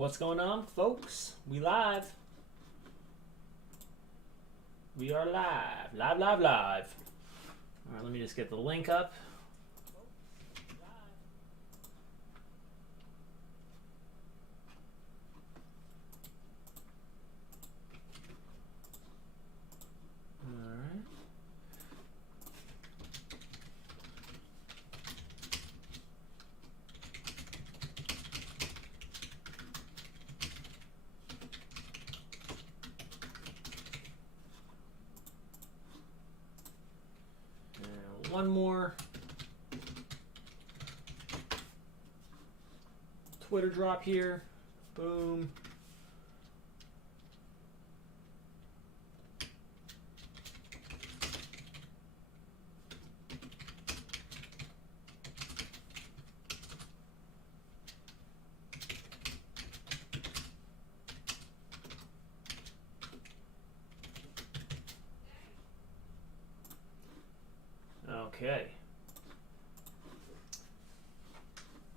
What's going on, folks? We live. We are live. Live. All right, let me just get the link up. All right. And one more Twitter drop here. Boom. Okay.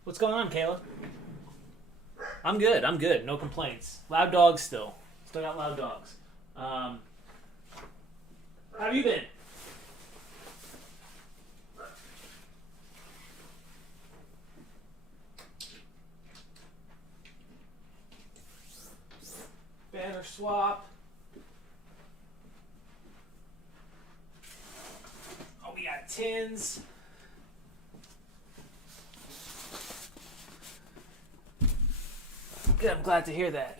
What's going on, Kayla? I'm good. No complaints. Loud dogs still. Still got loud dogs. How have you been? Banner swap. Oh, we got tins. Good, I'm glad to hear that.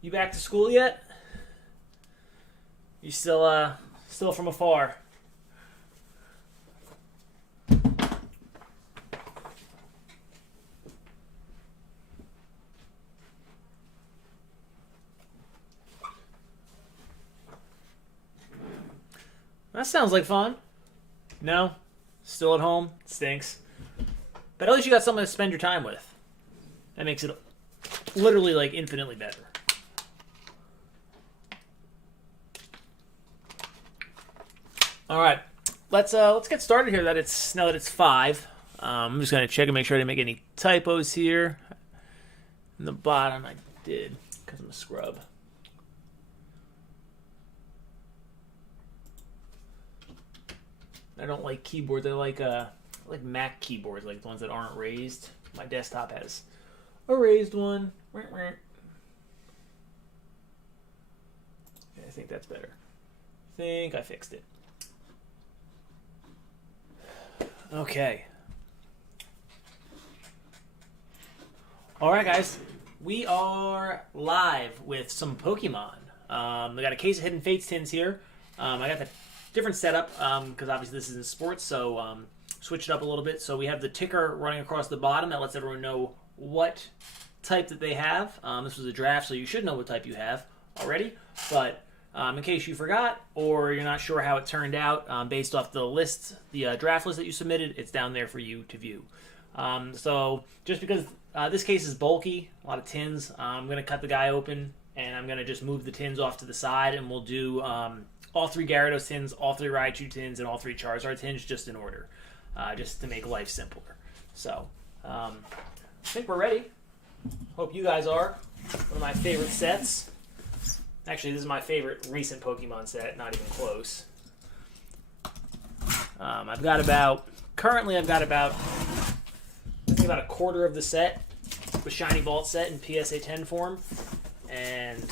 You back to school yet? You still from afar? That sounds like fun. No? Still at home? Stinks. But at least you got someone to spend your time with. That makes it literally like infinitely better. All right, let's get started here. Now that it's 5. I'm just gonna check and make sure I didn't make any typos here. In the bottom, I did because I'm a scrub. I don't like keyboards. I like Mac keyboards, like the ones that aren't raised. My desktop has a raised one. I think that's better. I think I fixed it. Okay. Alright, guys. We are live with some Pokemon. We got a case of Hidden Fates tins here. I got the different setup because obviously this is in sports, so switch it up a little bit. So we have the ticker running across the bottom that lets everyone know what type that they have. This was a draft, so you should know what type you have already. But in case you forgot or you're not sure how it turned out based off the list, the draft list that you submitted, it's down there for you to view. So just because this case is bulky, a lot of tins, I'm going to cut the guy open and I'm going to just move the tins off to the side and we'll do all 3 Gyarados tins, all 3 Raichu tins, and all 3 Charizard tins just in order. Just to make life simpler. So, I think we're ready. Hope you guys are. One of my favorite sets. Actually, this is my favorite recent Pokemon set, not even close. Currently I've got about a quarter of the set, the Shiny Vault set in PSA 10 form. And,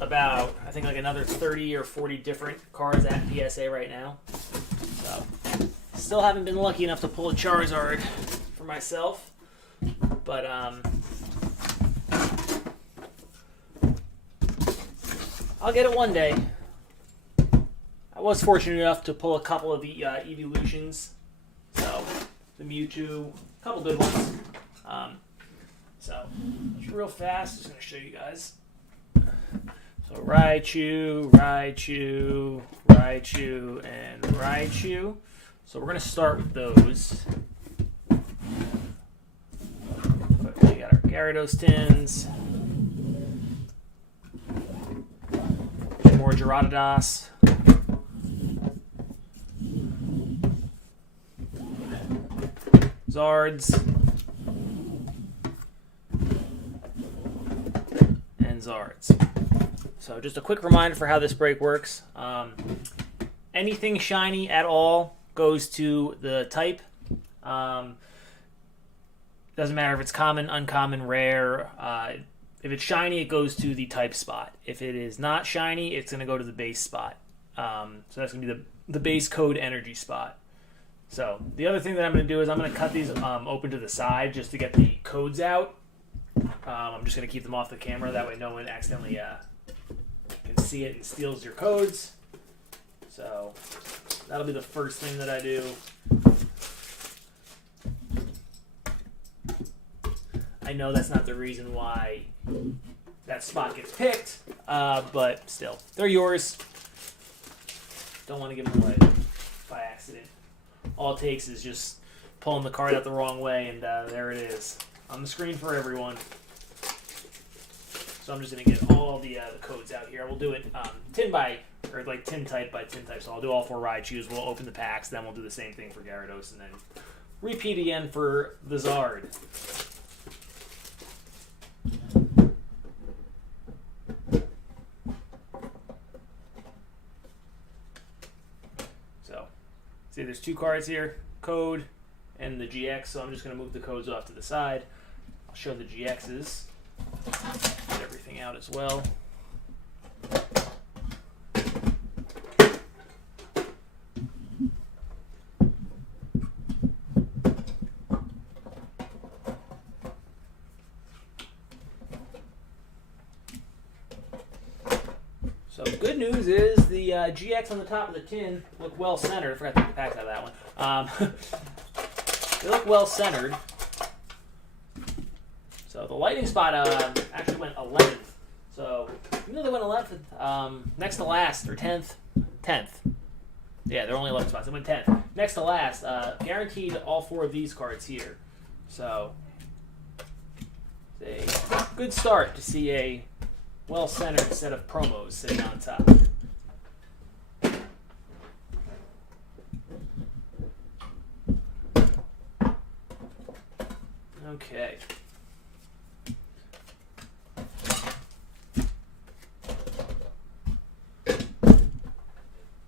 about, I think, like another 30 or 40 different cards at PSA right now. So, still haven't been lucky enough to pull a Charizard for myself. But, I'll get it one day. I was fortunate enough to pull a couple of the evolutions. So, the Mewtwo, a couple good ones. So, just real fast, just going to show you guys. So Raichu, and Raichu. So we're going to start with those. We got our Gyarados tins. More Gyarados. Zards, and Zards. So just a quick reminder for how this break works. Anything shiny at all goes to the type. Doesn't matter if it's common, uncommon, rare. If it's shiny, it goes to the type spot. If it is not shiny, it's going to go to the base spot. So that's going to be the base code energy spot. So the other thing that I'm going to do is I'm going to cut these open to the side just to get the codes out. I'm just going to keep them off the camera. That way no one accidentally can see it and steals your codes. So that'll be the first thing that I do. I know that's not the reason why that spot gets picked, but still, they're yours. Don't want to give them away by accident. All it takes is just pulling the card out the wrong way, and there it is on the screen for everyone. So I'm just going to get all the codes out here. We'll do it tin type by tin type. So I'll do all 4 Raichus. We'll open the packs, then we'll do the same thing for Gyarados, and then repeat again for the Zard. So, see, there's 2 cards here, code and the GX. So I'm just going to move the codes off to the side. I'll show the GXs. Get everything out as well. So good news is the GX on the top of the tin look well centered. I forgot to take the packs out of that one. They look well centered. So the lightning spot actually went 11th. So even though they went 11th, next to last, or 10th. Yeah, they're only 11 spots. They went 10th. Next to last, guaranteed all 4 of these cards here. So it's a good start to see a well-centered set of promos sitting on top. Okay.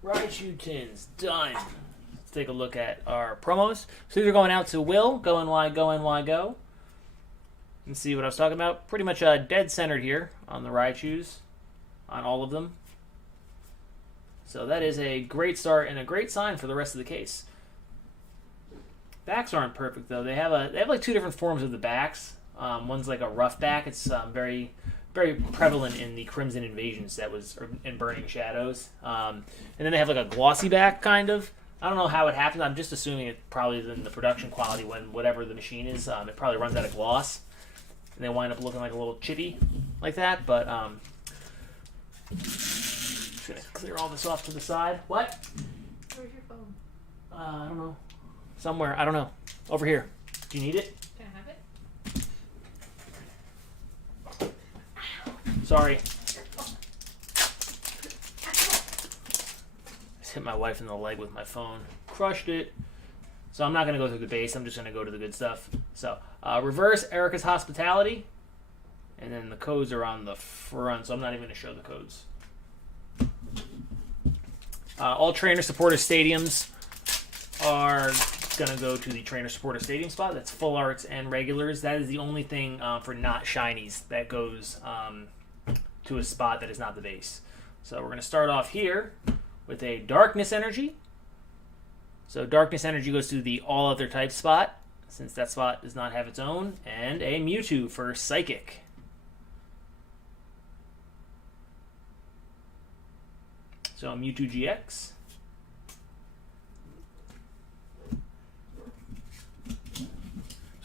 Raichu tins, done. Let's take a look at our promos. So these are going out to Will, go NY, go NY, go. And see what I was talking about. Pretty much dead centered here on the Raichus, on all of them. So that is a great start and a great sign for the rest of the case. Backs aren't perfect though. They have like 2 different forms of the backs. One's like a rough back. It's very prevalent in the Crimson Invasion set in Burning Shadows. And then they have like a glossy back kind of. I don't know how it happens. I'm just assuming it probably is in the production quality when whatever the machine is, it probably runs out of gloss. And they wind up looking like a little chippy like that. But just going to clear all this off to the side. What? Where's your phone? I don't know. Somewhere. I don't know. Over here. Do you need it? Can I have it? Sorry. Just hit my wife in the leg with my phone. Crushed it. So I'm not going to go through the base. I'm just going to go to the good stuff. So reverse Erica's Hospitality. And then the codes are on the front. So I'm not even going to show the codes. All trainer supporter stadiums are going to go to the trainer supporter stadium spot. That's full arts and regulars. That is the only thing for not shinies that goes to a spot that is not the base. So we're going to start off here with a Darkness Energy. So Darkness Energy goes to the all other type spot, since that spot does not have its own, and a Mewtwo for Psychic. So Mewtwo GX.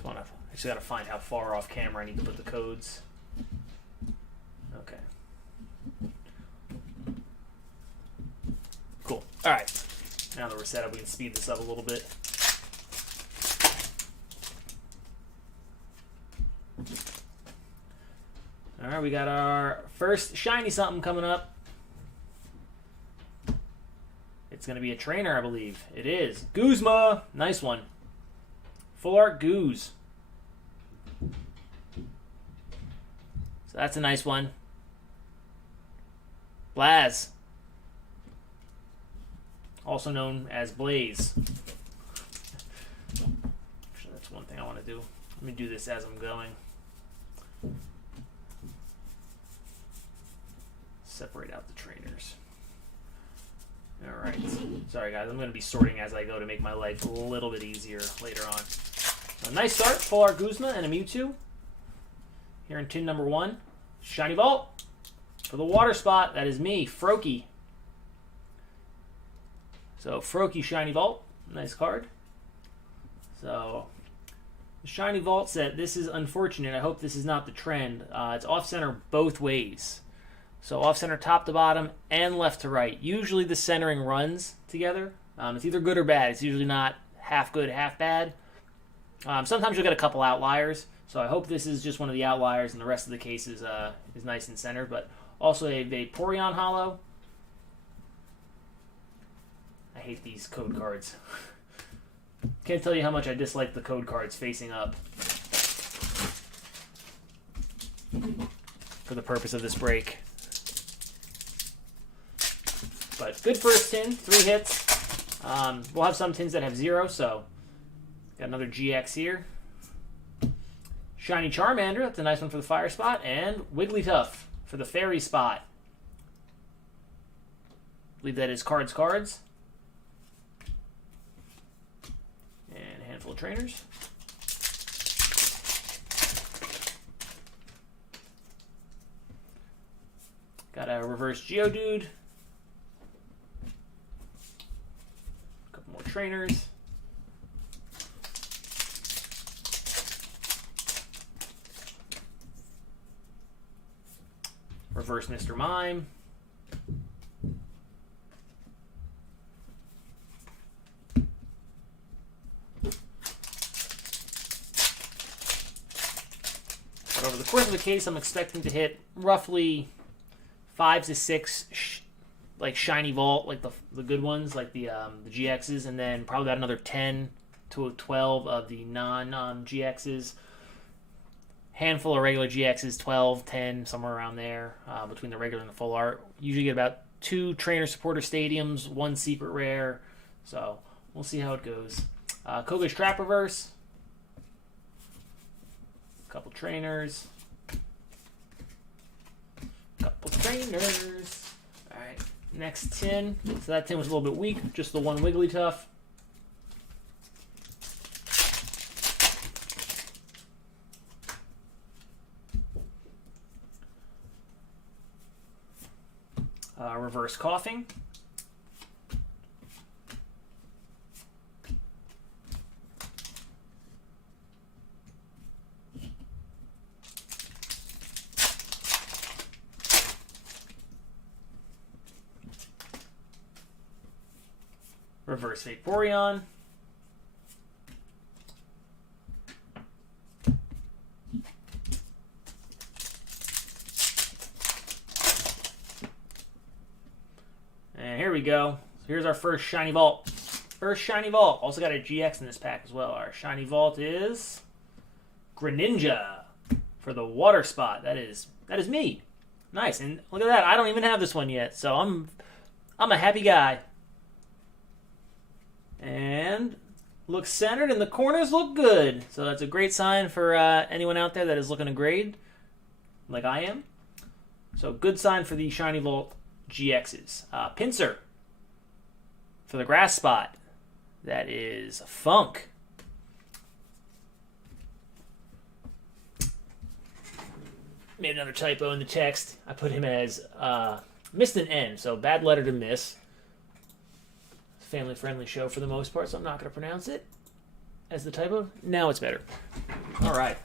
I just gotta find how far off camera I need to put the codes. Okay. Cool. All right. Now that we're set up, we can speed this up a little bit. All right, we got our first shiny something coming up. It's going to be a trainer, I believe. It is. Guzma. Nice one. Full Art Goose. So that's a nice one. Blaz. Also known as Blaze. Actually, that's one thing I want to do. Let me do this as I'm going. Separate out the trainers. Alright. Sorry guys, I'm going to be sorting as I go to make my life a little bit easier later on. So nice start. Full Art Guzma and a Mewtwo. Here in tin number 1. Shiny Vault. For the water spot, that is me, Froakie. So Froakie Shiny Vault. Nice card. So the Shiny Vault set, this is unfortunate. I hope this is not the trend. It's off-center both ways. So off-center top to bottom and left to right. Usually the centering runs together. It's either good or bad. It's usually not half good, half bad. Sometimes you'll get a couple outliers. So I hope this is just one of the outliers and the rest of the case is nice and centered. But also a Vaporeon Holo. I hate these code cards. Can't tell you how much I dislike the code cards facing up. For the purpose of this break. But good first tin, 3 hits. We'll have some tins that have 0, so got another GX here. Shiny Charmander, that's a nice one for the fire spot, and Wigglytuff for the fairy spot. I believe that is cards. And a handful of trainers. Got a reverse Geodude. Couple more trainers. Reverse Mr. Mime. But over the course of the case, I'm expecting to hit roughly 5 to 6 like Shiny Vault, like the good ones, like the GXs, and then probably about another 10 to 12 of the non-GXs. Handful of regular GXs, 12, 10, somewhere around there, between the regular and the full art. Usually get about 2 trainer supporter stadiums, 1 secret rare. So we'll see how it goes. Koga's Trap Reverse. Couple trainers. Couple trainers. Alright, next tin. So that tin was a little bit weak, just the one Wigglytuff. Reverse Coughing. Reverse Vaporeon. And here we go. So here's our first Shiny Vault. First Shiny Vault. Also got a GX in this pack as well. Our Shiny Vault is Greninja for the water spot. That is me. Nice. And look at that. I don't even have this one yet. So I'm a happy guy. And looks centered and the corners look good. So that's a great sign for anyone out there that is looking to grade like I am. So good sign for the Shiny Vault GXs. Pinsir for the grass spot. That is Funk. Made another typo in the text. I put him as missed an N, so bad letter to miss. Family-friendly show for the most part, so I'm not going to pronounce it as the typo. Now it's better. All right.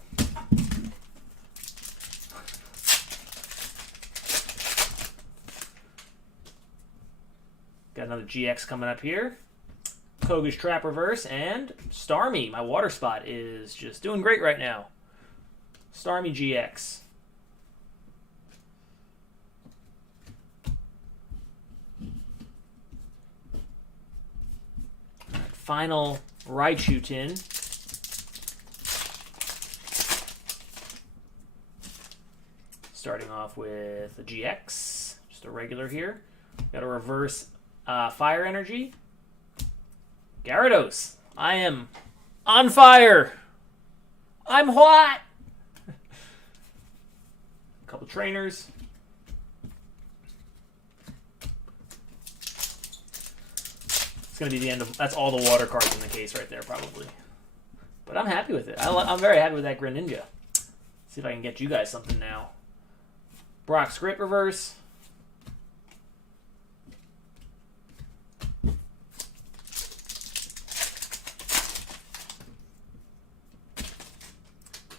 Got another GX coming up here. Koga's Trap Reverse and Starmie. My water spot is just doing great right now. Starmie GX. Final Raichu tin. Starting off with a GX, just a regular here. Got a reverse fire energy. Gyarados. I am on fire. I'm hot. A couple trainers. It's going to be the end of... That's all the water cards in the case right there, probably. But I'm happy with it. I'm very happy with that Greninja. See if I can get you guys something now. Brock Script reverse.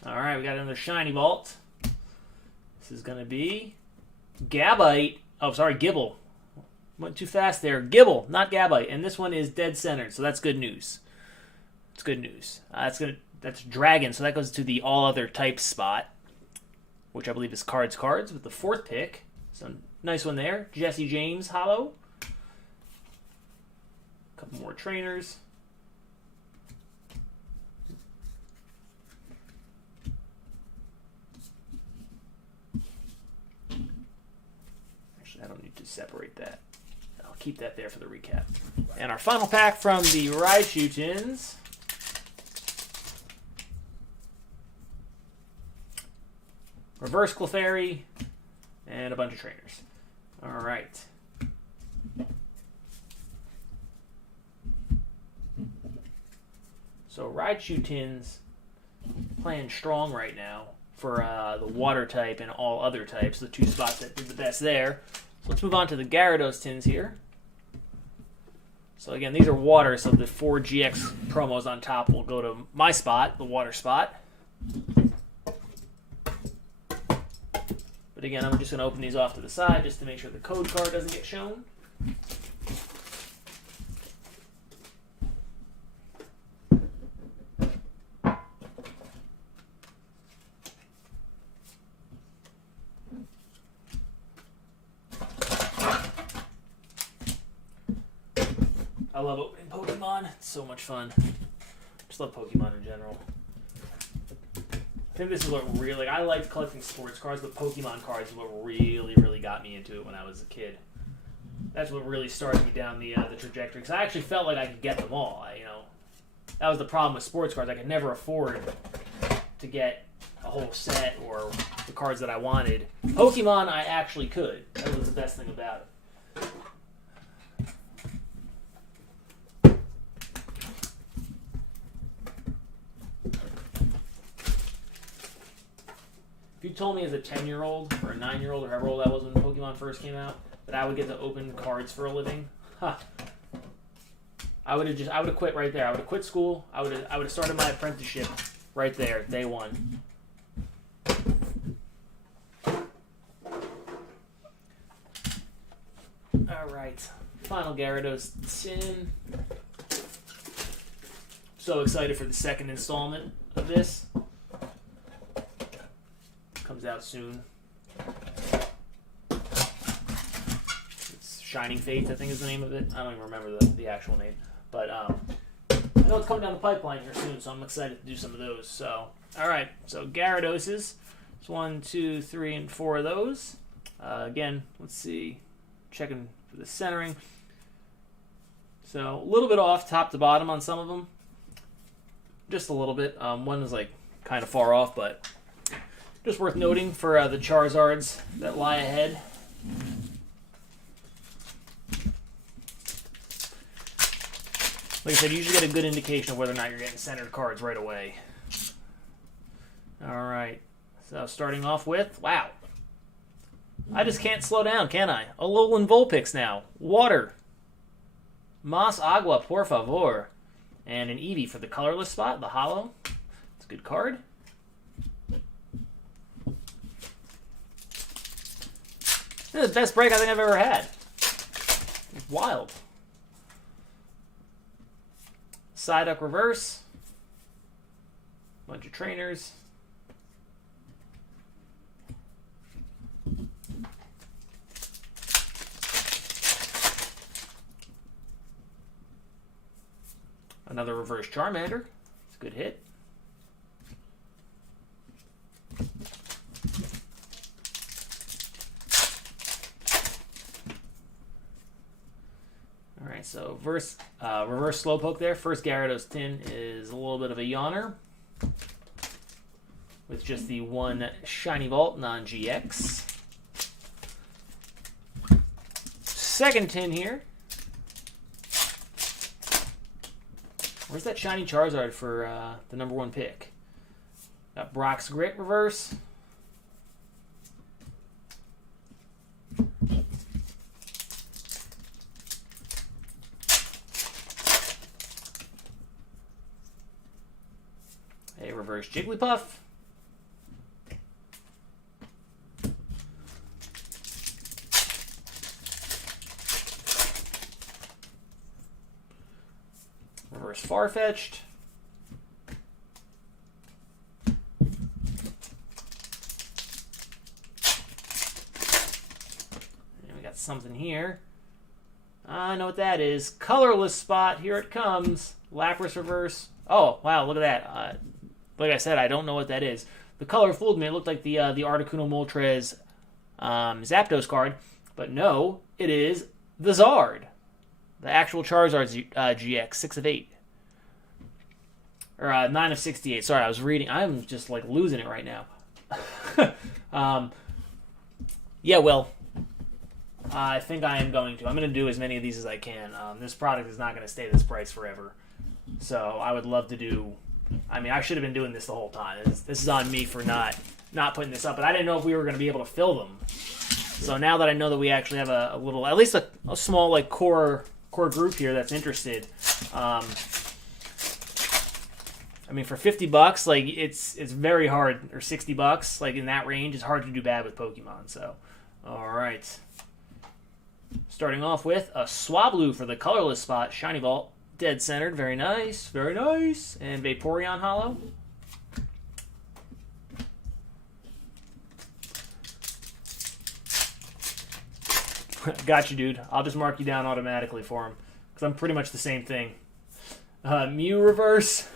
Alright, we got another shiny vault. This is going to be Gabite. Oh, sorry, Gibble. Went too fast there. Gibble, not Gabite. And this one is dead centered, so that's good news. It's good news. That's Dragon, so that goes to the all other types spot, which I believe is cards with the 4th pick. So nice one there. Jesse James hollow. A couple more trainers. Actually, I don't need to separate that. I'll keep that there for the recap. And our final pack from the Raichu Tins. Reverse Clefairy, and a bunch of trainers. All right. So Raichu Tins playing strong right now for the water type and all other types, the 2 spots that did the best there. So let's move on to the Gyarados Tins here. So again, these are water, so the 4 GX promos on top will go to my spot, the water spot. But again, I'm just going to open these off to the side just to make sure the code card doesn't get shown. I love opening Pokemon. It's so much fun. Just love Pokemon in general. I think this is what really... I liked collecting sports cards, but Pokemon cards is what really, really got me into it when I was a kid. That's what really started me down the trajectory. Because I actually felt like I could get them all. That was the problem with sports cards. I could never afford to get a whole set or the cards that I wanted. Pokemon, I actually could. That was the best thing about it. If you told me as a 10-year-old or a 9-year-old or however old I was when Pokemon first came out that I would get to open cards for a living, I would have quit right there. I would have quit school. I would have started my apprenticeship right there, day one. All right, final Gyarados tin. So excited for the second installment of this. Comes out soon. It's Shining Fates, I think is the name of it. I don't even remember the actual name. But I know it's coming down the pipeline here soon, so I'm excited to do some of those. So, alright, so Gyaradoses. It's 1, 2, 3, and 4 of those. Again, let's see. Checking for the centering. So, a little bit off top to bottom on some of them. Just a little bit. One is like kind of far off, but just worth noting for the Charizards that lie ahead. Like I said, you usually get a good indication of whether or not you're getting centered cards right away. Alright, so starting off with, wow. I just can't slow down, can I? Alolan Vulpix now. Water. Mas Agua, por favor. And an Eevee for the colorless spot, the hollow. It's a good card. This is the best break I think I've ever had. It's wild. Psyduck reverse. Bunch of trainers. Another reverse Charmander. It's a good hit. So reverse Slowpoke there. First Gyarados tin is a little bit of a yawner. With just the one Shiny Vault non-GX. Second tin here. Where's that Shiny Charizard for the number 1 pick? Got Brock's Grit reverse. A reverse Jigglypuff. Reverse Farfetch'd. And we got something here. I know what that is. Colorless spot. Here it comes. Lapras reverse. Oh, wow, look at that. Like I said, I don't know what that is. The color fooled me. It looked like the Articuno Moltres Zapdos card. But no, it is the Zard. The actual Charizard's GX, 6 of 8. Or 9 of 68. Sorry, I was reading. I'm just like losing it right now. Yeah, well, I think I am going to. I'm going to do as many of these as I can. This product is not going to stay this price forever. So I would love to do... I mean, I should have been doing this the whole time. This is on me for not putting this up. But I didn't know if we were going to be able to fill them. So now that I know that we actually have a little... At least a small like core group here that's interested. I mean, for $50, like it's very hard, or $60, like in that range, it's hard to do bad with Pokemon. So, all right. Starting off with a Swablu for the colorless spot, Shiny Vault, dead centered, very nice, very nice, and Vaporeon Hollow. Got you, dude. I'll just mark you down automatically for him, because I'm pretty much the same thing. Mew reverse.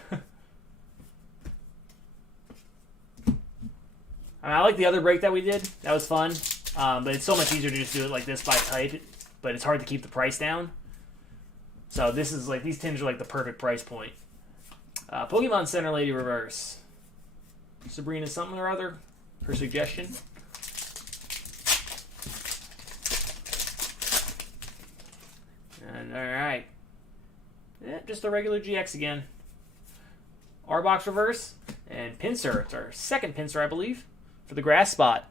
I like the other break that we did. That was fun. But it's so much easier to just do it like this by type. But it's hard to keep the price down. So this is like, these tins are like the perfect price point. Pokemon Center Lady reverse. Sabrina something or other. Her suggestion. And alright. Yeah, just a regular GX again. Arbok reverse. And Pinsir. It's our second Pinsir, I believe, for the grass spot.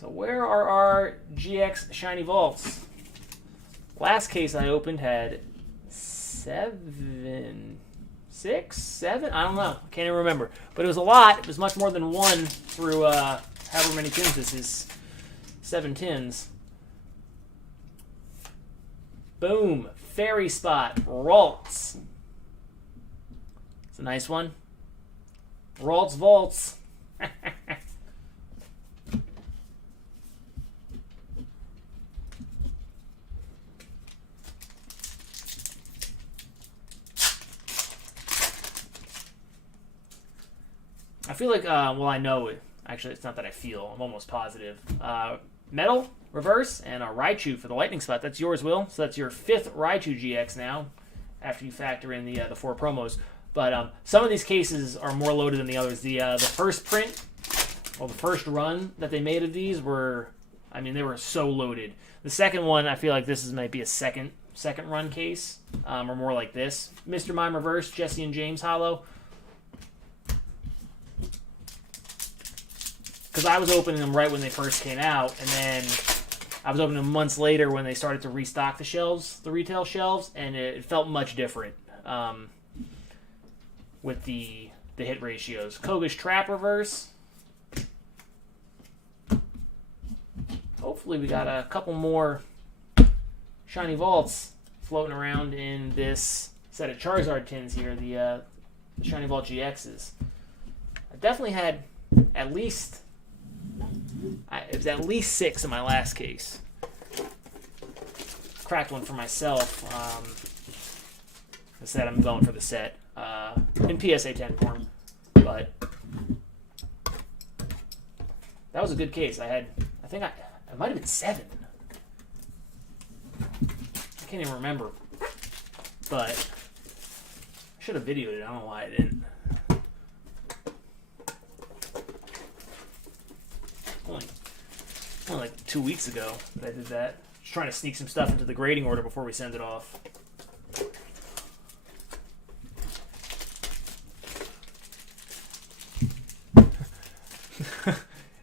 So where are our GX Shiny Vaults? Last case I opened had 7, 6, 7? I don't know. I can't even remember. But it was a lot. It was much more than one through however many tins this is. 7 tins. Boom. Fairy Spot. Ralts. It's a nice one. Ralts Vaults. I feel like, well, I know it. Actually, it's not that I feel. I'm almost positive. Metal, reverse, and a Raichu for the lightning spot. That's yours, Will. So that's your 5th Raichu GX now, after you factor in the 4 promos. But some of these cases are more loaded than the others. The first print, well, the first run that they made of these were, I mean, they were so loaded. The second one, I feel like this might be a second run case, or more like this. Mr. Mime reverse, Jesse and James Hollow. Because I was opening them right when they first came out, and then I was opening them months later when they started to restock the shelves, the retail shelves, and it felt much different with the hit ratios. Koga's Trap reverse. Hopefully we got a couple more Shiny Vaults floating around in this set of Charizard tins here, the Shiny Vault GXs. I definitely had at least... it was at least 6 in my last case. Cracked one for myself. I said I'm going for the set in PSA 10 form, but that was a good case. I think it might have been 7. can't even remember. But I should have videoed it. I don't know why I didn't. Only like 2 weeks ago that I did that. Just trying to sneak some stuff into the grading order before we send it off.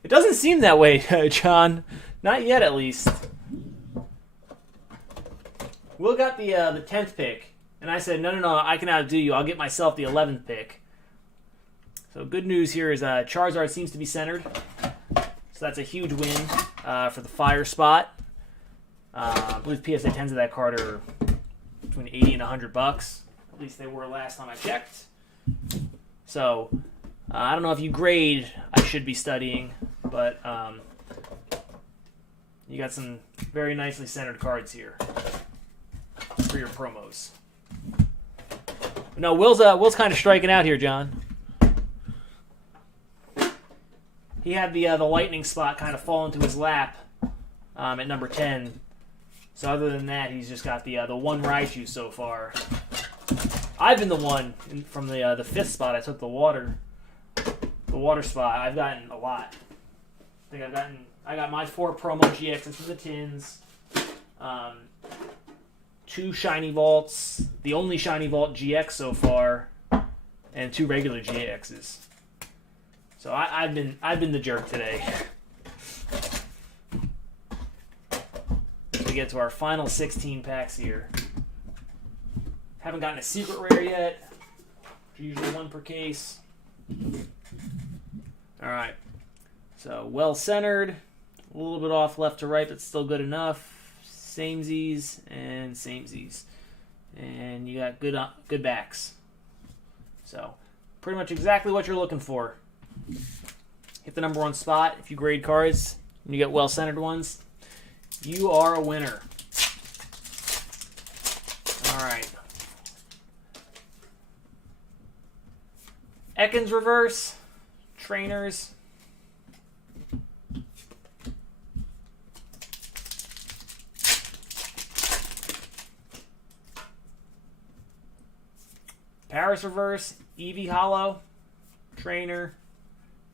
It doesn't seem that way, John. Not yet, at least. Will got the 10th pick, and I said, no, I can outdo you. I'll get myself the 11th pick. So good news here is Charizard seems to be centered. So that's a huge win for the fire spot. I believe PSA 10s of that card are between 80 and $100. At least they were last time I checked. So I don't know if you grade I should be studying, but you got some very nicely centered cards here for your promos. No, Will's kind of striking out here, John. He had the lightning spot kind of fall into his lap at number 10. So other than that, he's just got the one Raichu so far. I've been the one from the 5th spot. I took the water spot. I've gotten a lot. I think I got my 4 promo GXs from the tins. 2 shiny vaults, the only shiny vault GX so far, and 2 regular GXs. So I've been the jerk today. We get to our final 16 packs here. Haven't gotten a secret rare yet. Usually 1 per case. All right. So well centered, a little bit off left to right, but still good enough. Samesies and samesies, and you got good backs. So pretty much exactly what you're looking for. Hit the number 1 spot if you grade cards and you get well centered ones. You are a winner. All right. Ekans reverse, trainers. Paris reverse, Eevee hollow, trainer,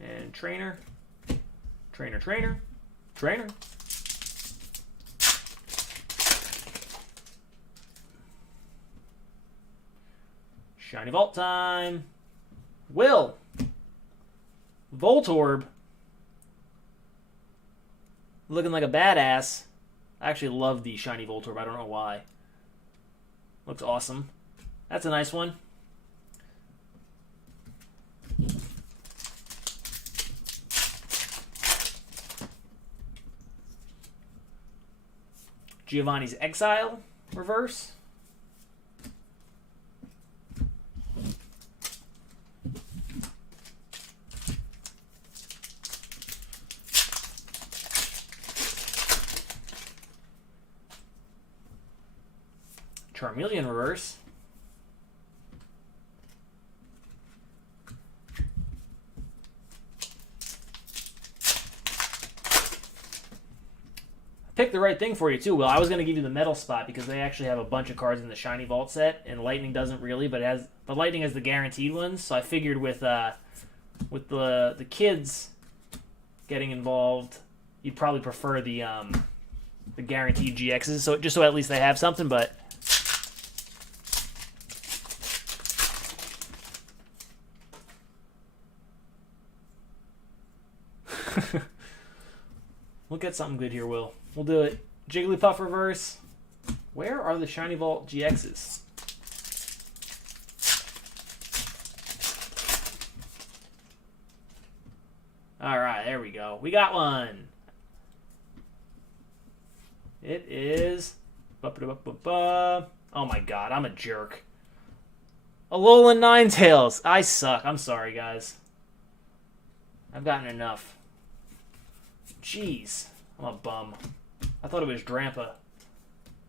and trainer, trainer, trainer, trainer. Shiny Vault time. Will. Voltorb. Looking like a badass. I actually love the shiny Voltorb. I don't know why. Looks awesome. That's a nice one. Giovanni's Exile reverse. Charmeleon reverse. Picked the right thing for you too, Will. I was going to give you the metal spot because they actually have a bunch of cards in the shiny vault set, and Lightning doesn't really, but Lightning has the guaranteed ones. So I figured with the kids getting involved, you'd probably prefer the guaranteed GXs. So just so at least they have something, but. We'll get something good here, Will. We'll do it. Jigglypuff reverse. Where are the Shiny Vault GXs? Alright, there we go. We got one. It is... Oh my god, I'm a jerk. Alolan Ninetales. I suck. I'm sorry, guys. I've gotten enough. Jeez. I'm a bum. I thought it was Drampa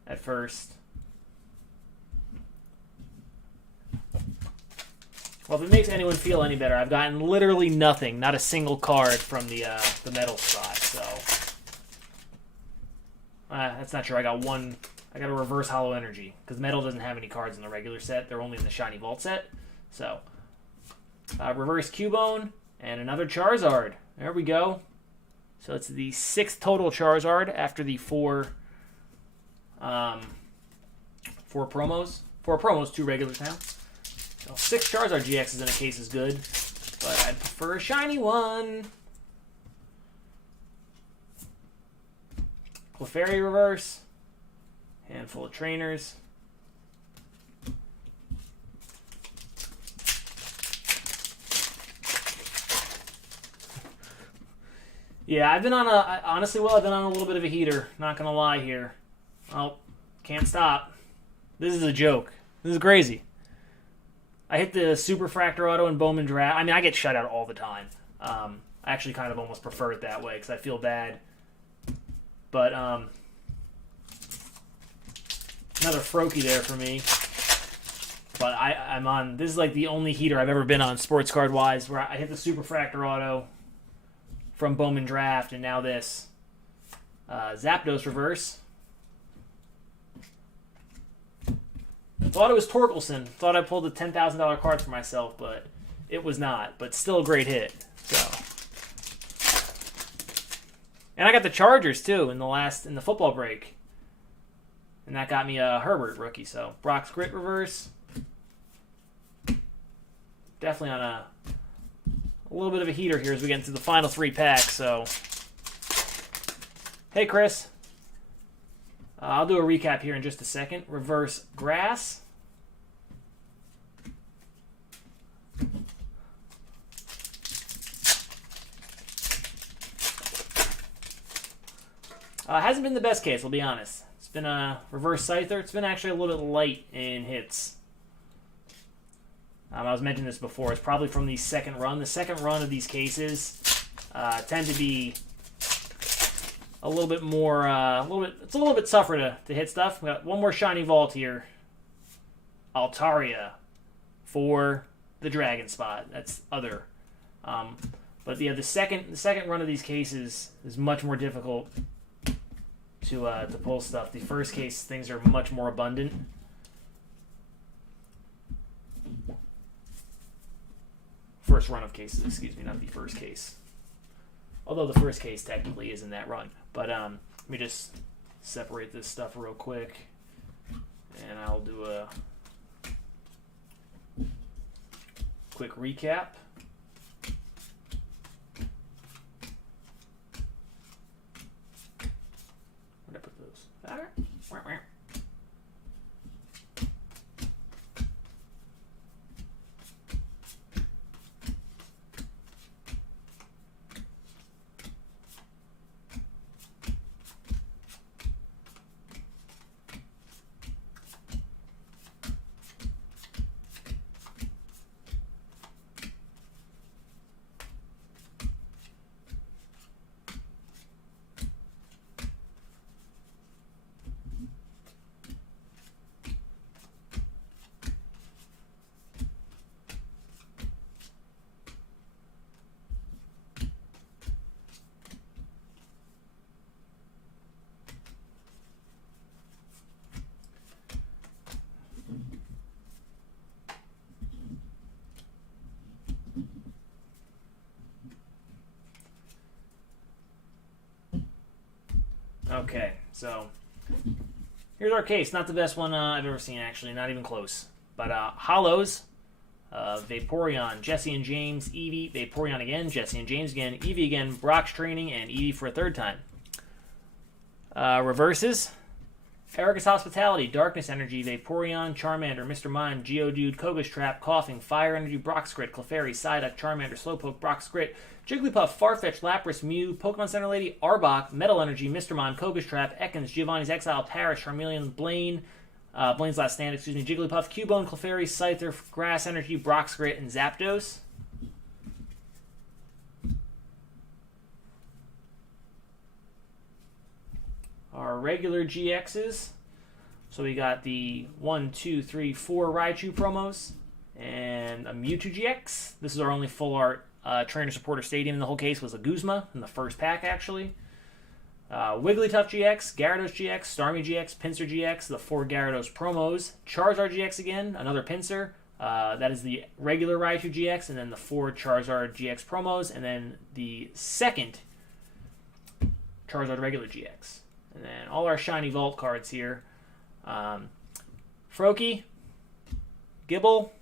at first. Well, if it makes anyone feel any better, I've gotten literally nothing. Not a single card from the metal spot, so... that's not true. I got I got a reverse Hollow Energy because Metal doesn't have any cards in the regular set. They're only in the Shiny Vault set. So, reverse Cubone and another Charizard. There we go. So it's the 6th total Charizard after the 4 promos. 4 promos, 2 regulars now. So 6 Charizard GXs in a case is good, but I'd prefer a shiny one. Clefairy reverse. Handful of trainers. Yeah, I've been on honestly, I've been on a little bit of a heater. Not gonna lie here. Oh, can't stop. This is a joke. This is crazy. I hit the Super Fractor Auto and Bowman Draft. I mean, I get shut out all the time. I actually kind of almost prefer it that way because I feel bad. But, another Froakie there for me. But I'm on, this is like the only heater I've ever been on sports card wise where I hit the Super Fractor Auto from Bowman Draft and now this. Zapdos reverse. Thought it was Torkelson. Thought I pulled a $10,000 card for myself, but it was not. But still a great hit. So, and I got the Chargers too in the football break, and that got me a Herbert rookie. So Brock's Grit reverse. Definitely on a little bit of a heater here as we get into the final 3 packs. So, hey Chris. I'll do a recap here in just a second. Reverse Grass. Hasn't been the best case, I'll be honest. It's been a reverse Scyther. It's been actually a little bit light in hits. I was mentioning this before. It's probably from the second run. The second run of these cases tend to be a little bit more, it's a little bit tougher to hit stuff. We got one more shiny vault here. Altaria for the Dragon spot. That's other. But yeah, the second run of these cases is much more difficult to pull stuff. The first case, things are much more abundant. First run of cases, excuse me, not the first case. Although the first case technically is in that run. But let me just separate this stuff real quick. And I'll do a quick recap. Where'd I put those? All right. Okay, so here's our case. Not the best one I've ever seen, actually. Not even close. But Hollows, Vaporeon, Jesse and James, Eevee, Vaporeon again, Jesse and James again, Eevee again, Brock's Training, and Eevee for a third time. Reverses, Erika's Hospitality, Darkness Energy, Vaporeon, Charmander, Mr. Mime, Geodude, Koga's Trap, Coughing, Fire Energy, Brock's Grit, Clefairy, Psyduck, Charmander, Slowpoke, Brock's Grit, Jigglypuff, Farfetch, Lapras, Mew, Pokemon Center Lady, Arbok, Metal Energy, Mr. Mime, Koga's Trap, Ekans, Giovanni's Exile, Parrish, Charmeleon, Blaine, Blaine's Last Stand, Jigglypuff, Cubone, Clefairy, Scyther, Grass Energy, Brock's Grit, and Zapdos. Our regular GXs. So we got the 1, 2, 3, 4 Raichu promos and a Mewtwo GX. This is our only full art Trainer Supporter Stadium in the whole case was a Guzma in the first pack, actually. Wigglytuff GX, Gyarados GX, Starmie GX, Pinsir GX, the 4 Gyarados promos, Charizard GX again, another Pinsir. That is the regular Raichu GX, and then the 4 Charizard GX promos, and then the second Charizard regular GX. And then all our shiny Vault cards here. Froakie, Gibble,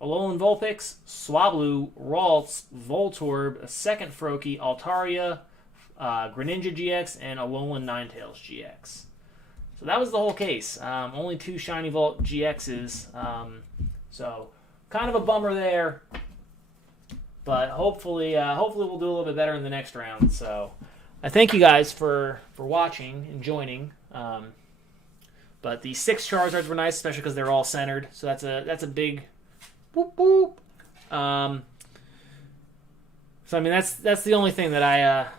Alolan Vulpix, Swablu, Ralts, Voltorb, a second Froakie, Altaria, Greninja GX, and Alolan Ninetales GX. So that was the whole case. Only 2 Shiny Vault GXs. So kind of a bummer there. But hopefully we'll do a little bit better in the next round. So I thank you guys for watching and joining. But the 6 Charizards were nice, especially because they're all centered. So that's a big boop boop. So I mean that's the only thing that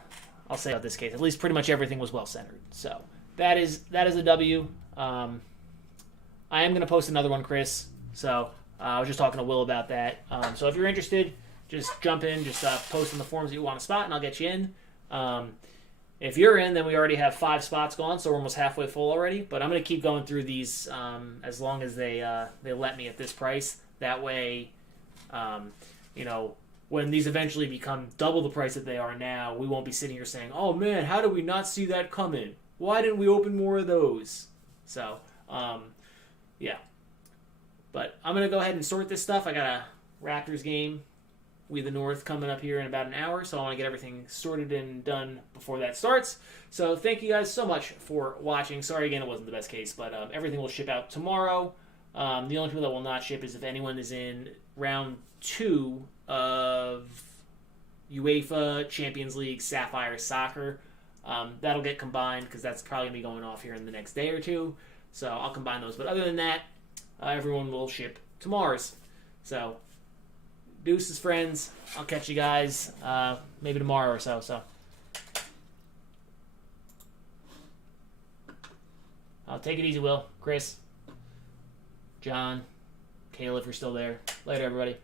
I'll say about this case. At least pretty much everything was well centered. So that is a W. I am going to post another one, Chris. So I was just talking to Will about that. So if you're interested, just jump in, just post in the forums that you want a spot, and I'll get you in. If you're in, then we already have 5 spots gone, so we're almost halfway full already. But I'm going to keep going through these as long as they let me at this price. That way, when these eventually become double the price that they are now, we won't be sitting here saying, "Oh man, how did we not see that coming? Why didn't we open more of those?" So, yeah. But I'm going to go ahead and sort this stuff. I got a Raptors game, We the North, coming up here in about an hour, so I want to get everything sorted and done before that starts. So thank you guys so much for watching. Sorry again it wasn't the best case, but everything will ship out tomorrow. The only people that will not ship is if anyone is in round 2 of UEFA Champions League Sapphire Soccer. That'll get combined because that's probably going to be going off here in the next day or two. So I'll combine those. But other than that, everyone will ship tomorrow's. So deuces, friends. I'll catch you guys maybe tomorrow or so. I'll take it easy, Will, Chris, John, Kayla, if you're still there. Later, everybody.